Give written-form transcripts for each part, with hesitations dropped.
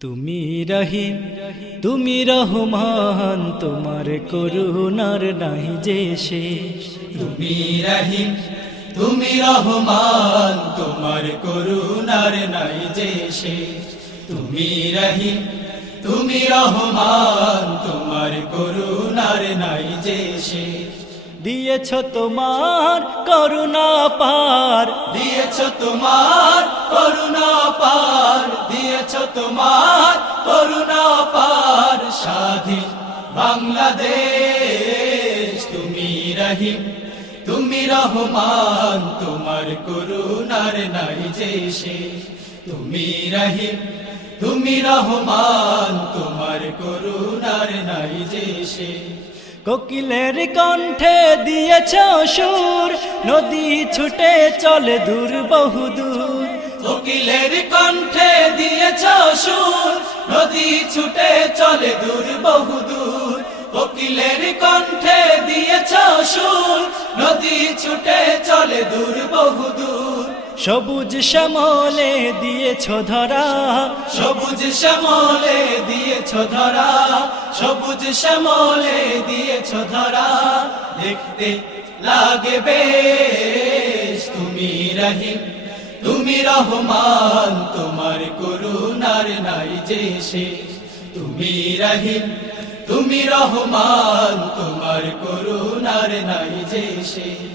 তুমি রহিম তুমি রহমান, তোমার করুণার নাই যে শেষ। তুমি রহিম তুমি রহমান, তোমার করুণার নাই যে শেষ। তুমি রহিম তুমি রহমান, তোমার করুণার নাই যে শেষ। দিয়েছ তোমার করুণা পার, দিয়েছ তোমার করুণা পার, দিয়েছ তোমার করুণা পার, স্বাধীন বাংলাদেশ। তুমি রহিম তুমি রহমান, তোমার করুণার নাই যে শেষ। তুমি রহিম তুমি রহমান, তোমার করুণার নাই যে শেষ। কোকিলের কণ্ঠে দিয়েছ সুর, নদী ছুটে চলে দূর বহুদূর। কোকিলের কণ্ঠে দিয়েছ সুর, নদী ছুটে চলে দূর বহুদূর। কোকিলের কণ্ঠে দিয়েছ সুর, নদী ছুটে চলে দূর বহুদূর। সবুজ শ্যামলে দিয়েছ ধরা, সবুজ শ্যামলে দিয়েছ ধরা, সবুজ শ্যামলে দিয়েছ ধরা, দেখতে লাগে বেশ। তুমি রহিম তুমি রহমান, তোমার করুণার নাই যে শেষ। তুমি রহিম তুমি রহমান, তোমার করুণার নাই যে শেষ।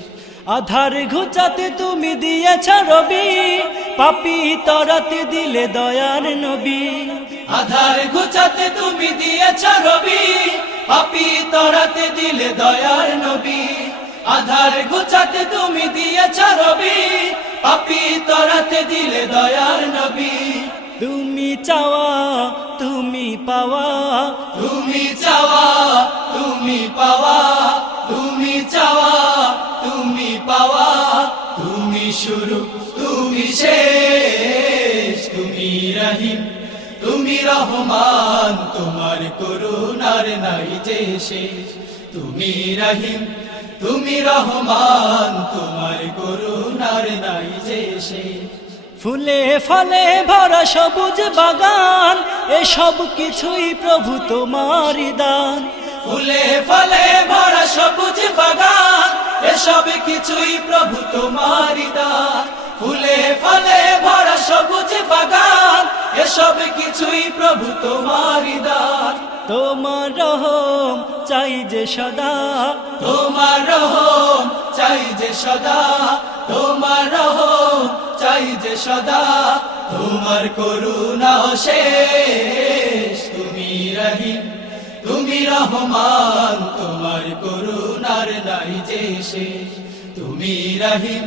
আধার ঘুচাতে তুমি দিয়েছ রবি, পাপী তরাতে দিলে দয়ার নবী। আধার ঘুচাতে তুমি দিয়েছ রবি, পাপী তরাতে দিলে দয়ার নবী। আধার ঘুচাতে তুমি দিয়েছ রবি, পাপী তরাতে দিলে দয়ার নবী। তুমি চাওয়া তুমি পাওয়া, তুমি চাওয়া তুমি পাওয়া, তুমি চাওয়া তুমি পাওয়া, তুমি শুরু তুমি শেষ। তুমি রহিম তুমি রহমান, তোমার করুণার নাই যে শেষ। তুমি রহিম তুমি রহমান, তোমার করুণার নাই যে শেষ। ফুলে ফলে ভরা সবুজ বাগান, এসব কিছুই প্রভু তোমারই দান। ফুলে ফলে ভরা সবুজ বাগান, এসব কিছুই প্রভু তোমারই দান। ফুলে ফলে ভরা সবুজ বাগান, এসব কিছুই প্রভু তোমারই দান। তোমার রহম চাই যে সদা, তোমার রহম চাই যে সদা, তোমার রহম চাই যে সদা, তোমার করুণা শেষ। তুমি রহিম তুমি রহমান, তোমার করুণার নাই যে শেষ। তুমি রহিম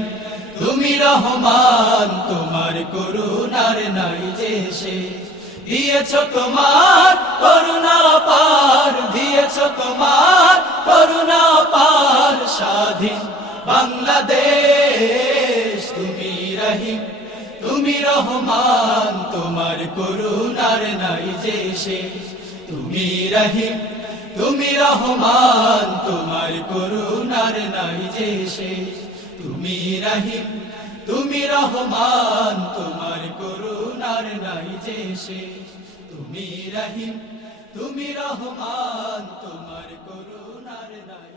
তুমি রহমান, তোমার করুণার নাই যে শেষ। দিয়েছ তোমার করুণা পার, দিয়েছ তোমার করুণা পার, স্বাধীন বাংলাদেশ। তুমি রহিম তুমি রহমান, তোমার করুণার নাই যে শেষ। তুমি রহিম তুমি রহমান, তোমার করুণার নাই যে শেষ। তুমি রহিম তুমি রহমান, তোমার করুণার নাই যে শেষ। তুমি রহিম তুমি রহমান, তোমার করুণার নাই।